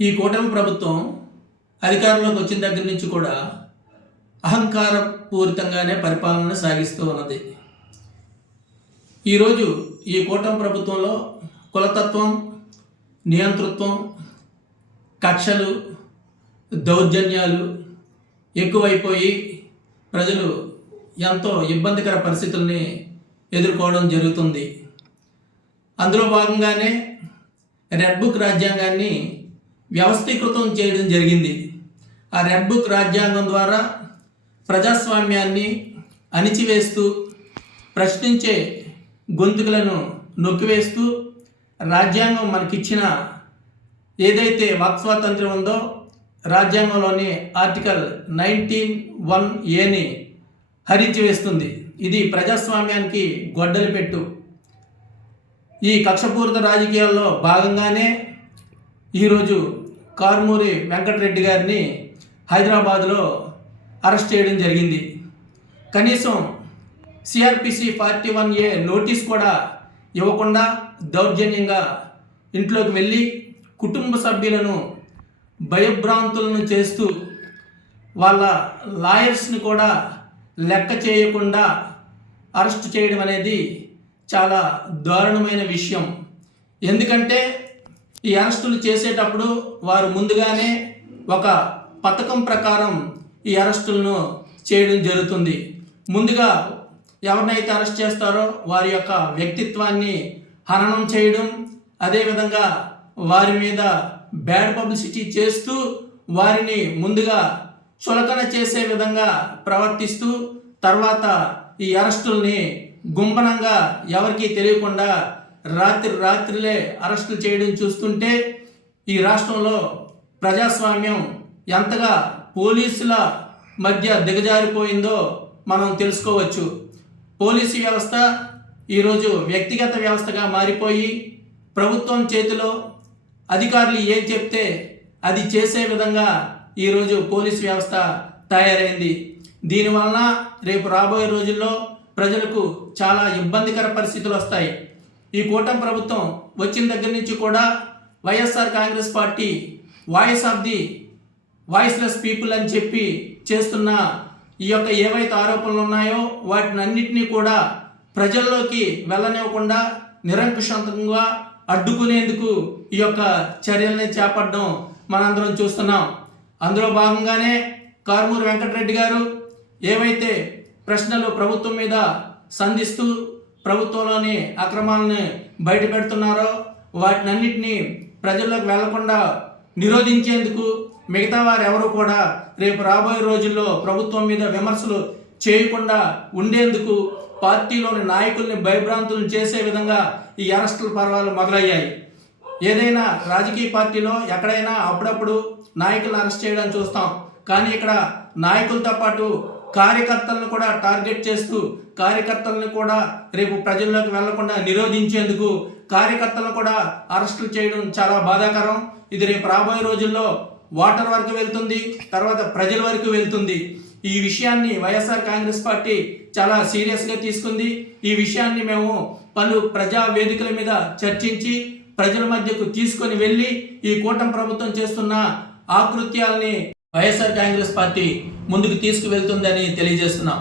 ఈ కూటమి ప్రభుత్వం అధికారంలోకి వచ్చిన దగ్గర నుంచి కూడా అహంకారపూరితంగానే పరిపాలన సాగిస్తూ ఉన్నది. ఈరోజు ఈ కూటమి ప్రభుత్వంలో కులతత్వం నియంతృత్వం కక్షలు దౌర్జన్యాలు ఎక్కువైపోయి ప్రజలు ఎంతో ఇబ్బందికర పరిస్థితుల్ని ఎదుర్కోవడం జరుగుతుంది. అందులో భాగంగానే రెడ్ బుక్ రాజ్యాంగాన్ని వ్యవస్థీకృతం చేయడం జరిగింది. ఆ రెడ్ బుక్ రాజ్యాంగం ద్వారా ప్రజాస్వామ్యాన్ని అణిచివేస్తూ ప్రశ్నించే గొంతుకులను నొక్కివేస్తూ రాజ్యాంగం మనకిచ్చిన ఏదైతే వాక్ స్వాతంత్ర్యం ఉందో రాజ్యాంగంలోని ఆర్టికల్ నైన్టీన్ వన్ ఏని హరించివేస్తుంది. ఇది ప్రజాస్వామ్యానికి గొడ్డలి పెట్టు. ఈ కక్షపూరిత రాజకీయాల్లో భాగంగానే ఈరోజు కారుమూరి వెంకటరెడ్డి గారిని హైదరాబాద్లో అరెస్ట్ చేయడం జరిగింది. కనీసం CRPC forty one A notice కూడా ఇవ్వకుండా దౌర్జన్యంగా ఇంట్లోకి వెళ్ళి కుటుంబ సభ్యులను భయభ్రాంతులను చేస్తూ వాళ్ళ లాయర్స్ని కూడా లెక్క చేయకుండా అరెస్ట్ చేయడం అనేది చాలా దారుణమైన విషయం. ఎందుకంటే ఈ అరెస్టులు చేసేటప్పుడు వారు ముందుగానే ఒక పథకం ప్రకారం ఈ అరెస్టులను చేయడం జరుగుతుంది. ముందుగా ఎవరినైతే అరెస్ట్ చేస్తారో వారి యొక్క వ్యక్తిత్వాన్ని హననం చేయడం అదేవిధంగా వారి మీద బ్యాడ్ పబ్లిసిటీ చేస్తూ వారిని ముందుగా చులకన చేసే విధంగా ప్రవర్తిస్తూ తర్వాత ఈ అరెస్టుల్ని గుంపనంగా ఎవరికీ తెలియకుండా రాత్రి రాత్రిలే అరెస్టులు చేయడం చూస్తుంటే ఈ రాష్ట్రంలో ప్రజాస్వామ్యం ఎంతగా పోలీసుల మధ్య దిగజారిపోయిందో మనం తెలుసుకోవచ్చు. పోలీసు వ్యవస్థ ఈరోజు వ్యక్తిగత వ్యవస్థగా మారిపోయి ప్రభుత్వం చేతిలో అధికారులు ఏం చెప్తే అది చేసే విధంగా ఈరోజు పోలీసు వ్యవస్థ తయారైంది. దీనివలన రేపు రాబోయే రోజుల్లో ప్రజలకు చాలా ఇబ్బందికర పరిస్థితులు వస్తాయి. ఈ కూటమి ప్రభుత్వం వచ్చిన దగ్గర నుంచి కూడా YSR Congress party voice of the voiceless people అని చెప్పి చేస్తున్న ఈ యొక్క ఏవైతే ఆరోపణలు ఉన్నాయో వాటిని అన్నిటినీ కూడా ప్రజల్లోకి వెళ్ళనివ్వకుండా నిరంకుశంతంగా అడ్డుకునేందుకు ఈ యొక్క చర్యల్ని చేపట్టడం మనందరం చూస్తున్నాం. అందులో భాగంగానే కారుమూరు వెంకటరెడ్డి గారు ఏవైతే ప్రశ్నలు ప్రభుత్వం మీద సంధిస్తూ ప్రభుత్వంలోని అక్రమాలని బయట పెడుతున్నారో వాటినన్నిటినీ ప్రజల్లోకి వెళ్ళకుండా నిరోధించేందుకు మిగతా వారు ఎవరు కూడా రేపు రాబోయే రోజుల్లో ప్రభుత్వం మీద విమర్శలు చేయకుండా ఉండేందుకు పార్టీలోని నాయకుల్ని భయభ్రాంతులు చేసే విధంగా ఈ అరెస్టుల పర్వాలు మొదలయ్యాయి. ఏదైనా రాజకీయ పార్టీలో ఎక్కడైనా అప్పుడప్పుడు నాయకులను అరెస్ట్ చేయడం చూస్తాం. కానీ ఇక్కడ నాయకులతో పాటు కార్యకర్తలను కూడా టార్గెట్ చేస్తూ కార్యకర్తలను కూడా రేపు ప్రజల్లోకి వెళ్ళకుండా నిరోధించేందుకు కార్యకర్తలను కూడా అరెస్టులు చేయడం చాలా బాధాకరం. ఇది రేపు రాబోయే రోజుల్లో వాటర్ వరకు వెళ్తుంది తర్వాత ప్రజల వరకు వెళ్తుంది. ఈ విషయాన్ని వైఎస్ఆర్ కాంగ్రెస్ పార్టీ చాలా సీరియస్గా తీసుకుంది. ఈ విషయాన్ని మేము పలు ప్రజా వేదికల మీద చర్చించి ప్రజల మధ్యకు తీసుకొని వెళ్ళి ఈ కూటమి ప్రభుత్వం చేస్తున్న ఆకృత్యాలని వైఎస్ఆర్ కాంగ్రెస్ పార్టీ ముందుకు తీసుకువెళ్తుందని తెలియజేస్తున్నాం.